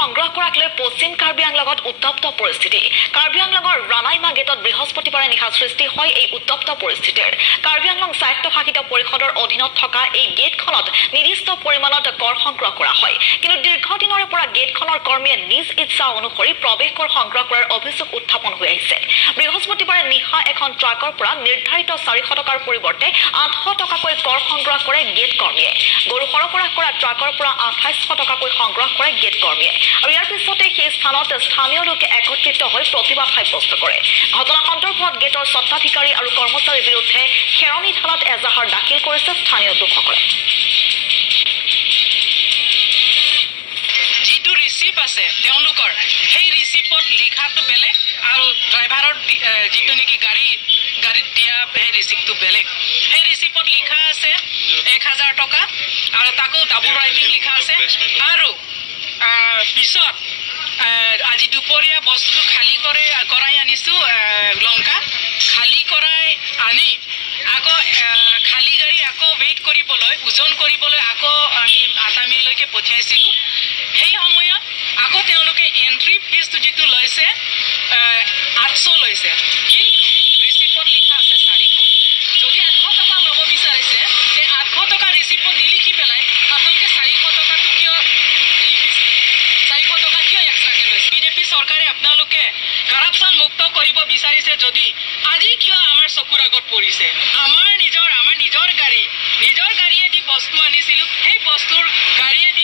সংগ্ৰহ কৰাক লৈ পশ্চিম কাৰ্বি আংলঙত উত্তপ্ত পৰিস্থিতি কাৰ্বি আংলঙৰ ৰাণাইমা গেটত বৃহস্পতিবাৰে নিশা সৃষ্টি হয় এই উত্তপ্ত পৰিস্থিতিৰ কাৰ্বি আংলং স্বায়ত্তশাসিত পৰিষদৰ অধীনত থকা এই গেটখনত নিৰ্দিষ্ট পৰিমাণত কৰ সংগ্ৰহ কৰা হয় কিন্তু দীৰ্ঘদিনৰ পৰা গেটখনৰ কৰ্মীয়ে নিজ ইচ্ছা অনুসৰি প্ৰৱেশ কৰ সংগ্ৰহ কৰাৰ অভিযোগ উত্থাপন হৈ আহিছে বৃহস্পতিবাৰে নিশা এখন ট্ৰাকৰ পৰা নিৰ্ধাৰিত 400 টকাৰ পৰিৱৰ্তে 800 টকাকৈ কৰ সংগ্ৰহ কৰে গেট কৰ্মীয়ে গৰু সৰবৰাহ কৰা ট্ৰাকৰ পৰা 2800 টকাকৈ সংগ্ৰহ কৰে গেট কৰ্মীয়ে আৰু ইয়াৰ পিছতে সেই স্থানত স্থানীয় লোকে একত্ৰিত হৈ প্ৰতিবাদ সাব্যস্ত কৰে ঘটনা সন্দৰ্ভত গেটৰ স্বত্বাধিকাৰী আৰু কৰ্মচাৰীৰ বিৰুদ্ধে খেৰণী থানাত এজাহাৰ দাখিল কৰিছে স্থানীয় লোকসকলে যিটো ৰিচিপ আছে তেওঁলোকৰ সেই ৰিচিপত লিখাটো বেলেগ আৰু ড্ৰাইভাৰৰ যিটো নেকি গাড়ীত দিয়া সেই ৰিচিপটো বেলেগ সেই ৰিচিপত লিখা আছে 1000 টকা আৰু তাকো ডাবল ৰাইটিং লিখা আছে আৰু পিছত আজি দুপৰীয়া বস্তুটো খালী কৰাই আনিছোঁ লংকা খালী কৰাই আনি আকৌ খালী গাড়ী আকৌ ৱেইট কৰিবলৈ ওজন কৰিবলৈ আকৌ আমি আটামিলৈকে পঠিয়াইছিলোঁ সেই সময়ত আকৌ তেওঁলোকে এণ্ট্ৰি ফিজটো যিটো লৈছে 800 লৈছে কিন্তু ৰিচিপত লিখা আছে 400 যদি 800 টকা ল'ব বিচাৰিছে তে 800 টকা ৰিচিপত নিলিখি পেলাই আপোনালোকে 400 টকাটো কিয় লিখিছে 400 টকা কিয় এক্সট্ৰাকে লৈছে বিজেপি চৰকাৰে আপোনালোকে কাৰাপশ্যন মুক্ত কৰিব বিচাৰিছে যদি আজি কিয় আমাৰ চকুৰ আগত পৰিছে আমাৰ নিজৰ গাড়ীয়েদি বস্তু আনিছিলোঁ সেই বস্তুৰ গাড়ীয়েদি